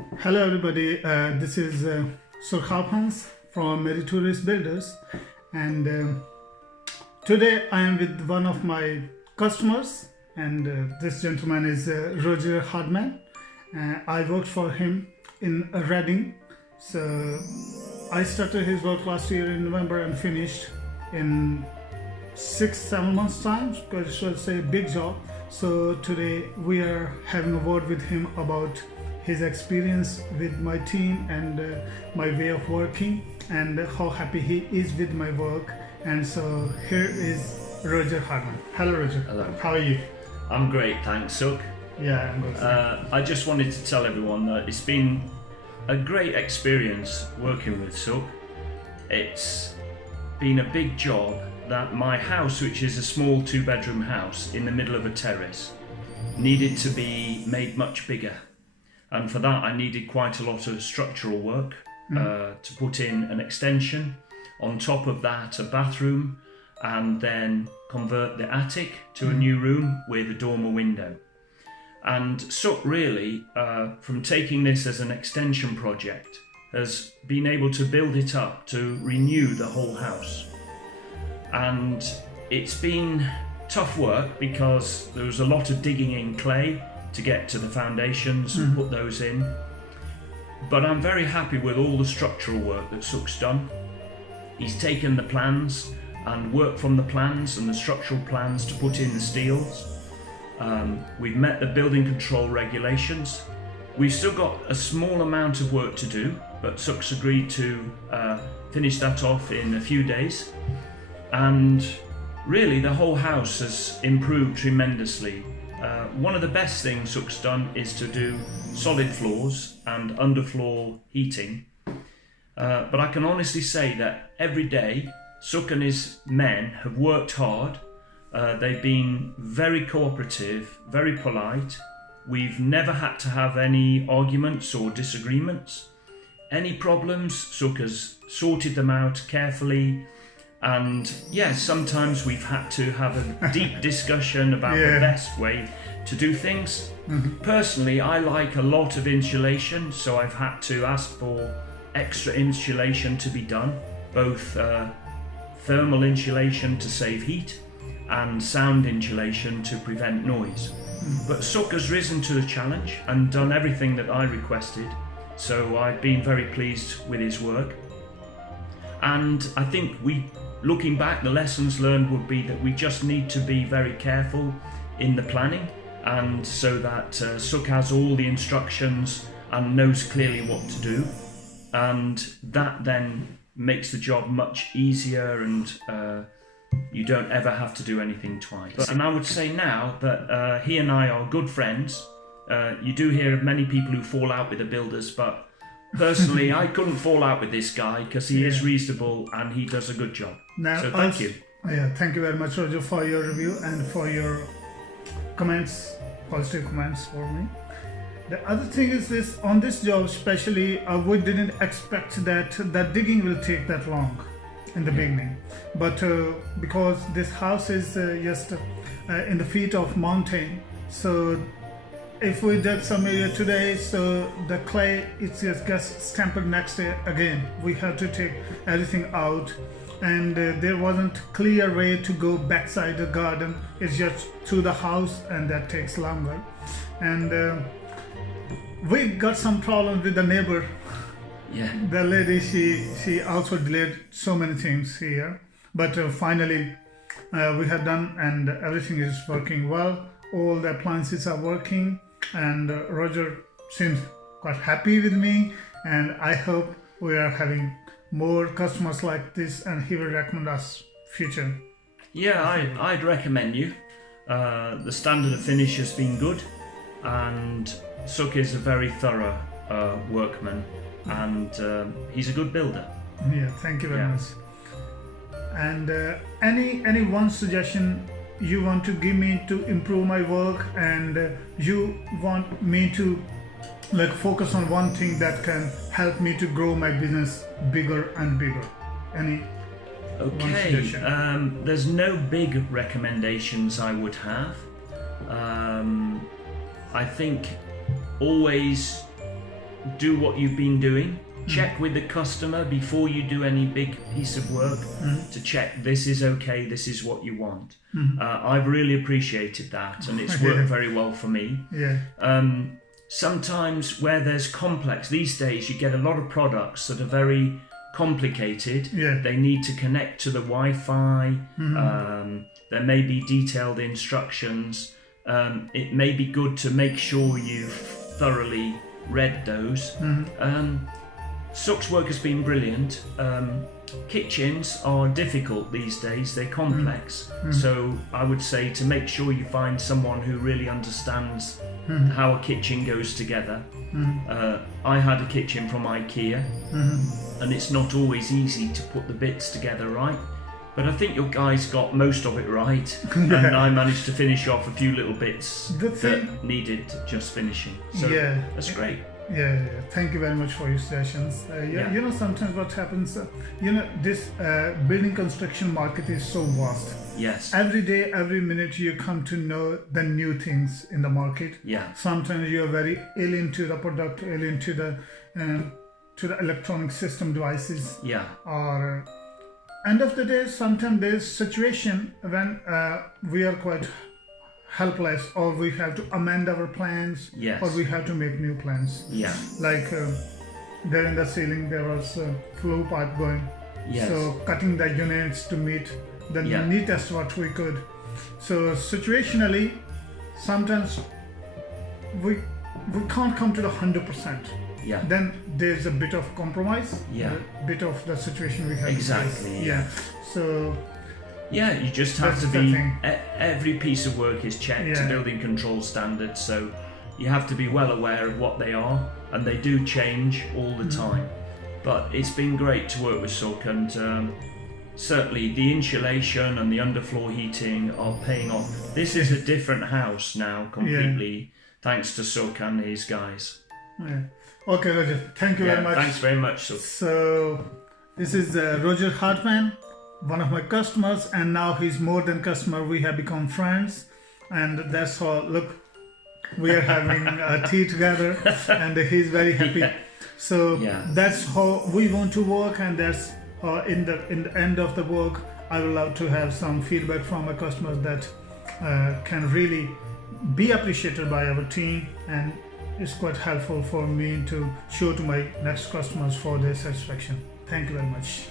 Hello everybody, this is Roger Hardman from Meritorious Builders, and today I am with one of my customers, and this gentleman is Roger Hardman. I worked for him in Reading, so I started his work last year in November and finished in 6-7 months time, because it was a big job. So today we are having a word with him about his experience with my team and my way of working, and how happy he is with my work. And so here is Roger Hardman. Hello Roger. Hello. How are you? I'm great, thanks, Suk. Yeah, I'm good. I just wanted to tell everyone that it's been a great experience working with Suk. It's been a big job that my house, which is a small 2-bedroom house in the middle of a terrace, needed to be made much bigger. And for that I needed quite a lot of structural work to put in an extension, on top of that a bathroom, and then convert the attic to a new room with a dormer window. And Suk really, from taking this as an extension project, has been able to build it up to renew the whole house. And it's been tough work because there was a lot of digging in clay to get to the foundations and put those in. But I'm very happy with all the structural work that Suk's done. He's taken the plans and worked from the plans and the structural plans to put in the steels. We've met the building control regulations. We've still got a small amount of work to do, but Suk's agreed to finish that off in a few days. And really the whole house has improved tremendously. One of the best things Suk's done is to do solid floors and underfloor heating. But I can honestly say that every day Suk and his men have worked hard. They've been very cooperative, very polite. We've never had to have any arguments or disagreements. Any problems, Suk has sorted them out carefully. And yes, sometimes we've had to have a deep discussion about the best way to do things. Personally, I like a lot of insulation, so I've had to ask for extra insulation to be done, both thermal insulation to save heat and sound insulation to prevent noise. But Suk has risen to the challenge and done everything that I requested, so I've been very pleased with his work. And I think looking back, the lessons learned would be that we just need to be very careful in the planning, and so that Suk has all the instructions and knows clearly what to do, and that then makes the job much easier, and you don't ever have to do anything twice. And I would say now that he and I are good friends. You do hear of many people who fall out with the builders, but personally, I couldn't fall out with this guy because he is reasonable and he does a good job. Now, so thank you. Yeah, thank you very much, Roger, for your review and for your comments, positive comments for me. The other thing is this, on this job especially, we didn't expect that digging will take that long in the beginning. But because this house is just in the feet of mountain, so if we did some area today, so the clay it just gets stamped next day again. We have to take everything out, and there wasn't clear way to go backside the garden. It's just through the house, and that takes longer. And we got some problems with the neighbor. Yeah. The lady, she also delayed so many things here, but finally we have done, and everything is working well. All the appliances are working. And Roger seems quite happy with me, and I hope we are having more customers like this, and he will recommend us future. Yeah, I'd recommend you. The standard of finish has been good, and Suk is a very thorough workman, and he's a good builder. Yeah, thank you very much. And any one suggestion you want to give me to improve my work, and you want me to focus on one thing that can help me to grow my business bigger and bigger? Any one suggestion? There's no big recommendations I would have. I think always do what you've been doing. Check with the customer before you do any big piece of work to check this is okay, this is what you want. I've really appreciated that, and it's worked very well for me. Sometimes where there's complex, these days you get a lot of products that are very complicated. They need to connect to the Wi-Fi. There may be detailed instructions. It may be good to make sure you've thoroughly read those. Sook's work has been brilliant. Kitchens are difficult these days, they're complex. So I would say to make sure you find someone who really understands how a kitchen goes together. I had a kitchen from IKEA, and it's not always easy to put the bits together right. But I think your guys got most of it right, and I managed to finish off a few little bits that needed just finishing. So that's great. Thank you very much for your suggestions. You know, sometimes what happens, this building construction market is so vast. Every day, every minute you come to know the new things in the market. Sometimes you are very alien to the product, alien to the electronic system devices. Or end of the day, sometimes there is situation when we are quite helpless, or we have to amend our plans, or we have to make new plans. Like there in the ceiling there was a flow pipe going, so cutting the units to meet the neatest what we could. So situationally, sometimes we can't come to the 100%. Then there's a bit of compromise, a bit of the situation we have to face. So you just have to be, every piece of work is checked to building control standards, so you have to be well aware of what they are, and they do change all the time. But it's been great to work with Sook, and certainly the insulation and the underfloor heating are paying off. This is a different house now completely, thanks to Sook and his guys. Okay, Roger, thank you very much. Thanks very much, Sook. So this is Roger Hardman, one of my customers, and now he's more than customer. We have become friends, and that's how, look, we are having a tea together, and he's very happy. So that's how we want to work, and that's in the end of the work, I would love to have some feedback from my customers that can really be appreciated by our team, and it's quite helpful for me to show to my next customers for their satisfaction. Thank you very much.